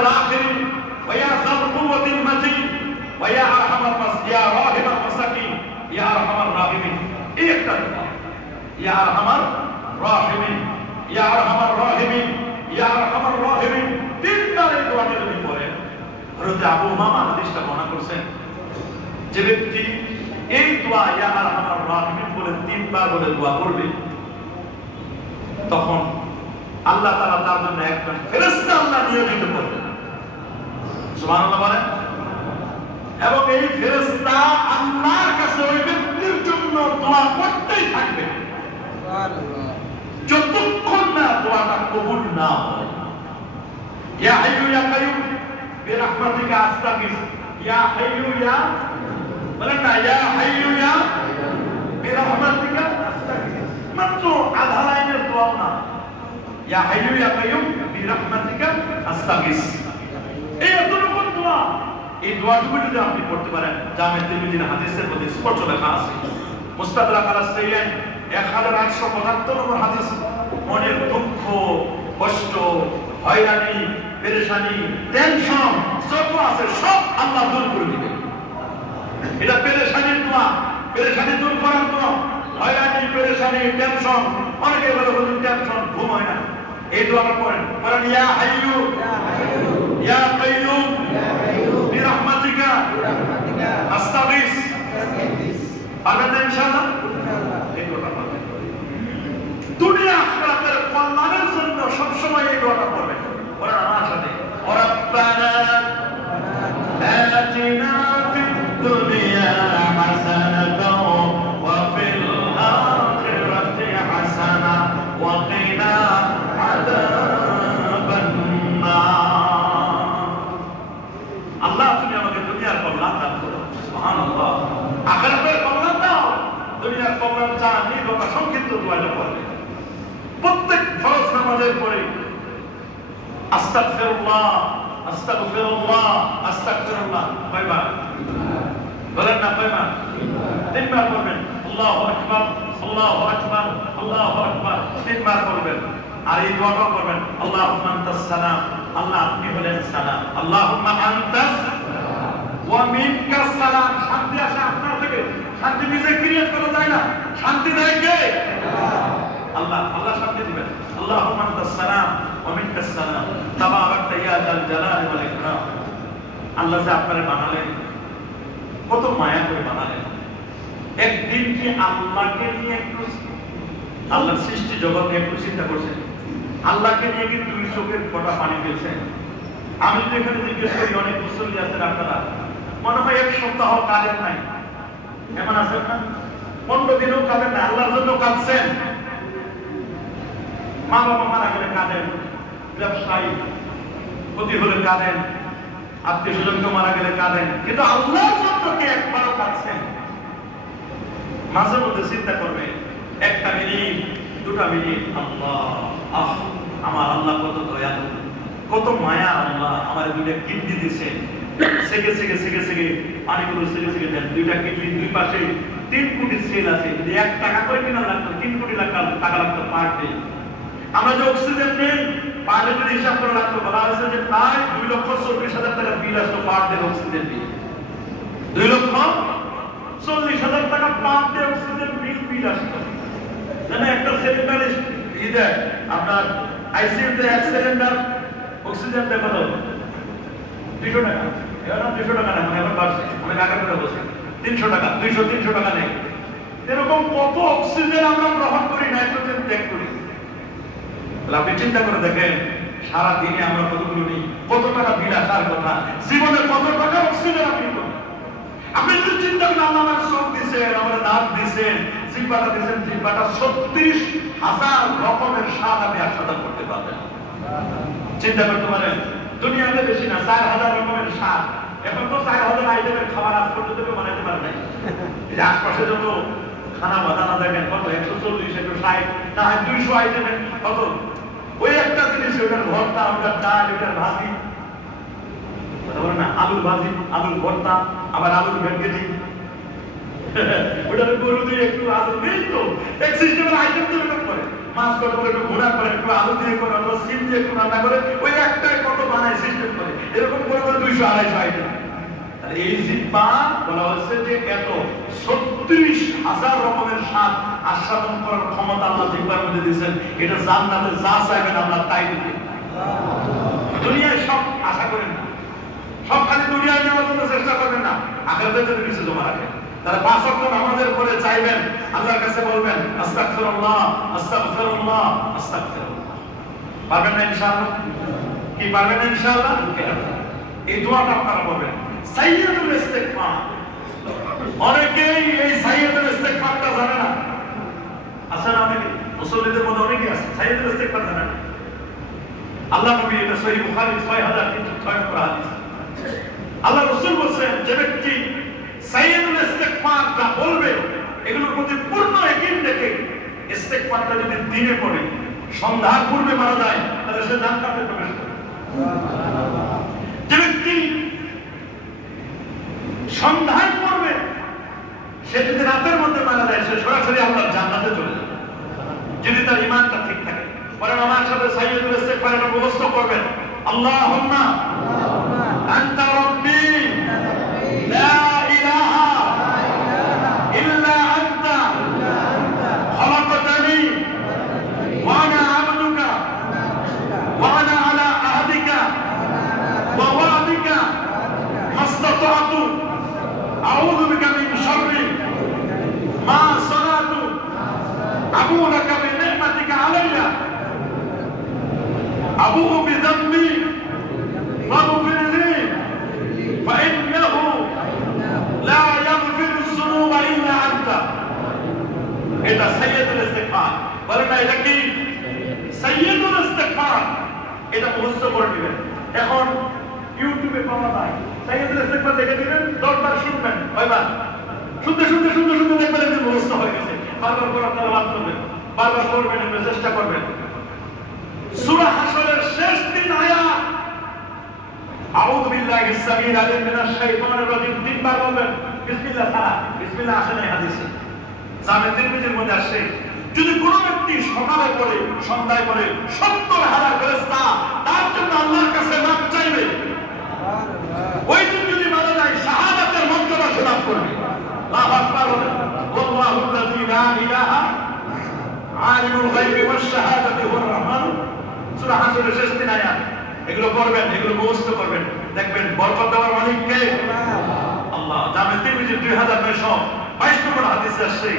الآخرين ويا ذا القوة المتين ويا أرحم يا راحم المساكين يا أرحم الراحمين يا أرحم الراحمين يا أرحم الراحمين يا أرحم الراحمين তিনবার এই দোয়াটা যদি পড়ে হযরত আবু উমামা হাদিসটা বর্ণনা করেছেন যে ব্যক্তি এই দোয়া ইয়া আরহামার রাহিমিন বলে তিনবার বলে দোয়া করবে তখন আল্লাহ তাআলা তার জন্য একজন ফেরেশতা আল্লাহ নিয়োজিত করবেন সুবহানাল্লাহ বলেন এবং এই ফেরেশতা আল্লাহর কাছে ওই ব্যক্তির জন্য দোয়া করতেই থাকবে সুবহানাল্লাহ যতক্ষণ না দোয়াটা কবুল না হয় ইয়া হাইয়ু ইয়া কাইয়ুম বিরহমাতিকা আস্তাগিস ইয়া হাইয়ু ইয়া বলেন না ইয়া হাইয়ু ইয়া বিরহমাতিকা আস্তাগিস মাত্র আধা লাইনের দোয়া না ইয়া হাইয়ু ইয়া কাইয়ুম বিরহমাতিকা আস্তাগিস এই এতটুকু দোয়া এই দোয়াটুকু যদি আপনি পড়তে পারেন জামে তিরমিজির হাদিসের মধ্যে স্পষ্ট লেখা আছে মুস্তাদরাক আলা সাইয়্যিন 1875 নম্বর হাদিস মনের দুঃখ কষ্ট হয়রানি পেরেশানি টেনশন যত আছে সব আল্লাহ দূর করে দিবেন এটা পেরেশানির দোয়া পেরেশানি দূর করার দোয়া হয়রানি পেরেশানি টেনশন অনেকে বলে হুজুর টেনশন ঘুম হয় না এই দোয়াটা পড়েন বলেন ইয়া হাইয়ু ইয়া কাইয়ুম বিরহমাতিকা আস্তাগিস পারবেন না ইনশাআল্লাহ এই দোয়াটা পড়বেন দুনিয়া আখিরাতের কল্যাণের জন্য সব সময় এই দোয়াটা পড়বেন বলেন আমার সাথে রব্বানা আতিনা ফিদ দুনিয়া হাসানাতাও ওয়া ফিল আখিরাতি হাসানা ওয়া কিনা আযাবান নার আল্লাহ তুমি আমাকে দুনিয়ার কল্যাণ দান করো সুবহানাল্লাহ আখিরাতের কল্যাণ দাও দুনিয়ার কল্যাণ চান এই দোয়া সংক্ষিপ্ত দোয়াটা পড়বেন প্রত্যেক ফরজ নামাজের পরে আস্তাগফিরুল্লাহ আস্তাগফিরুল্লাহ আস্তাগফিরুল্লাহ কয়বার বলেন না কয়বার তিনবার পড়বেন আল্লাহু আকবার আল্লাহু আকবার আল্লাহু আকবার তিনবার পড়বেন আর এই দোয়াটা করবেন আল্লাহুম্মা আনতাস সালাম আল্লাহ আপনি হলেন সালাম আল্লাহুম্মা আনতাস ওয়া মিনকাস সালাম শান্তি আসে আপনার থেকে শান্তি নিজে ক্রিয়েট করা যায় না শান্তি দেয় কে আল্লাহ আল্লাহ শান্তি দিবেন আল্লাহুম্মা আনতাস সালাম ওয়া মিনকাস সালাম তাবারাকতা ইয়া জাল জালালি ওয়াল ইকরাম আল্লাহ যে আপনারে বানালেন কত মায়া করে বানালেন একদিন কি আল্লাহকে নিয়ে একটু আল্লাহর সৃষ্টি জগৎ নিয়ে একটু চিন্তা করছেন আল্লাহকে নিয়ে কি দুই চোখের ফোঁটা পানি ফেলছেন আমি যদি এখানে জিজ্ঞেস করি অনেক মুসল্লি আছেন আপনারা মনে হয় এক সপ্তাহ কাঁদেন নাই এমন আছেন না 15 দিনও কাঁদেন না আল্লাহর জন্য কাঁদছেন মা বাবা মারা গেলে কাঁদেন ব্যবসায়ী ক্ষতি হলে কাঁদেন আত্মীয় স্বজনকে মারা গেলে কাঁদেন কিন্তু আল্লাহর জন্য কি একবারও কাঁদছেন মাঝে মধ্যে চিন্তা করবে একটা মিনিট দুটা মিনিট আল্লাহ আমার আল্লাহ কত দয়ালু কত মায়া আল্লাহ আমার দুইটা কিডনি দিয়েছেন সেকে সেকে সেকে সেকে পানিগুলো সেকে সেকে দেন দুইটা কিডনি দুই পাশে 3 কোটি সেল আছে যদি 1 টাকা করে কিনা লাগতো 3 কোটি টাকা লাগতো পার ডে আমরা যে অক্সিজেন নেই পার ডে যদি হিসাব করে লাগতো বলা হয়েছে যে প্রায় 2,40,000 টাকা বিল আসতো পার ডে অক্সিজেন বিল 2,40,000 টাকা পার ডে অক্সিজেন বিল আসতো জানেন একটা সিলিন্ডার ইদে আপনার আইসিইউতে এক সিলিন্ডার অক্সিজেন দেয় কত 200 টাকা এবার 200 টাকা না এখন বাড়ছে অনেক আগে করে বলছি 300 টাকা 200-300 টাকা নেই এরকম কত অক্সিজেন আমরা গ্রহণ করি নাইট্রোজেন ত্যাগ করি তাহলে আপনি চিন্তা করে দেখেন সারা দিনে আমরা কতগুলো নিই কত টাকা বিল আসার কথা জীবনে কত টাকা অক্সিজেন আপনি করেন আপনি যদি চিন্তা করেন আল্লাহ আমার চোখ দিয়েছেন আমার দাঁত দিয়েছেন জিহ্বাটা দিয়েছেন জিহ্বাটা 36,000 রকমের স্বাদ আপনি আস্বাদন করতে পারবেন চিন্তা করতে পারেন দুনিয়াতে বেশি না 4,000 রকমের স্বাদ এখন তো 4,000 আইটেমের খাবার আজ পর্যন্ত কেউ বানাইতে পারে নাই এই যে আশপাশে যত খানা বানানা দেখেন কত 140 160 না 200 আইটেমের কত ওই একটা জিনিস ওটার ভর্তা ওটার ডাল ওটার ভাজি বলেন না আলুর ভাজি আলুর ভর্তা আবার আলুর ভেটকেজি ওটার গরু দিয়ে একটু আলু নেই তো এক সিস্টেমের আইটেম তো এরকম করে মাছ কত করে একটু ঘোড়া করে একটু আলু দিয়ে করে অথবা সিম দিয়ে একটু রান্না করে ওই একটাই কত বানায় সিস্টেম করে এরকম করে 200-250 আইটেম। এই জিহ্বা বলা হচ্ছে যে এত 36,000 রকমের স্বাদ আস্বাদন করার ক্ষমতা আল্লাহ জিহ্বার মধ্যে দিয়েছেন। এটা জান্নাতে যা চাইবেন আল্লাহ তাই দিবেন। দুনিয়ায় সব আশা করেন না, সব খালি দুনিয়ায় নেওয়ার জন্য চেষ্টা করবেন না, আখিরাতের জন্য কিছু জমা রাখেন। তারা 5 ওয়াক্ত নামাজের পরে চাইবেন, আল্লাহর কাছে বলবেন আস্তাগফিরুল্লাহ আস্তাগফিরুল্লাহ আস্তাগফিরুল্লাহ। পারবেন না ইনশাআল্লাহ? কি পারবেন না ইনশাআল্লাহ? এই দোয়াটা আপনারা বলবেন সাইয়্যিদুল ইস্তিগফার। অনেকেই এই সাইয়্যিদুল ইস্তিগফারটা জানে না। আছে না অনেকে? মুসল্লিদের মধ্যে অনেকেই আছে সাইয়্যিদুল ইস্তিগফার জানে না। আল্লাহ নবী এটা সহিহ বুখারী 6006 নম্বর হাদিস। আল্লাহ রাসূল বলেন যে ব্যক্তি সাইয়্যিদুল ইস্তিগফারটা বলবে, এগুলোর প্রতি পূর্ণ ইয়াকিন রেখে ইস্তিগফারটা যদি দিনে পড়ে সন্ধ্যার পূর্বে মারা যায় তাহলে সে জান্নাতে প্রবেশ করবে। যে ব্যক্তি সন্ধ্যায় পড়বে সে যদি রাতের মধ্যে মারা যায় সে সরাসরি আল্লাহর জান্নাতে চলে যাবে, যদি তার ঈমানটা ঠিক থাকে। পরে আমার সাথে সাইয়্যিদুল ইস্তিগফারের মুখস্থ করবেন, আল্লাহুম্মা আনতা রাব্বি লা ইলাহা ইল্লা আনতা খলাকতানি ওয়া আনা আবদুকা ওয়া আনা আলা আহদিকা ওয়া ওয়াদিকা মাসতাতু আউযু বিকা মিন শাররি মা সানাতু আবু লাকা বিনি'মাতিকা আলাইয়া আবুউ বিযামবি ফাগফির লি ফাইন্নাহু লা ইয়াগফিরুয যুনুবা ইল্লা আনতা। এটা সাইয়্যিদুল ইস্তিগফার। বলেন না এটা কি সাইয়্যিদুল ইস্তিগফার? এটা মুখস্থ করে নেবেন। এখন ইউটিউবে পাওয়া যায়, সাইয়্যিদুল ইস্তিগফার দেখে দিবেন, 10 বার শুনবেন, কয়বার শুনতে শুনতে শুনতে শুনতে দেখবেন যে মুখস্থ হয়ে গেছে। বারবার করে তেলাওয়াত করবেন, বারবার করবেন, চেষ্টা করবেন। সূরা হাশরের শেষ 3 আয়াত আউযু বিল্লাহিস সামিউল আলিম মিনাশ শাইতানির রাজিম 3 বার বলবেন। বিসমিল্লাহ ছাড়া বিসমিল্লাহ আসে না হাদিসে, জামে তিরমিজির মধ্যে আসে। যদি কোনো ব্যক্তি সকালে পড়ে সন্ধ্যায় পড়ে 70,000 ফেরেশতা তার জন্য আল্লাহর কাছে মাপ চাইবে। ওই দিন যদি মারা যায় শাহাদাতের মর্যাদা সে লাভ করবে। আল্লাহু আকবার বলেন, আল্লাহুল্লাযী লা ইলাহা আলিমুল গায়বি ওয়াশ শাহাদাতি হুয়ার রহমান। সূরা হাশরের শেষ 3 আয়াত এগুলো পড়বেন, এগুলো মুখস্থ করবেন, দেখবেন বরকত দেওয়ার মালিক কে? আল্লাহ। জামে তিরমিজি 2922 নম্বর হাদিসে আসছে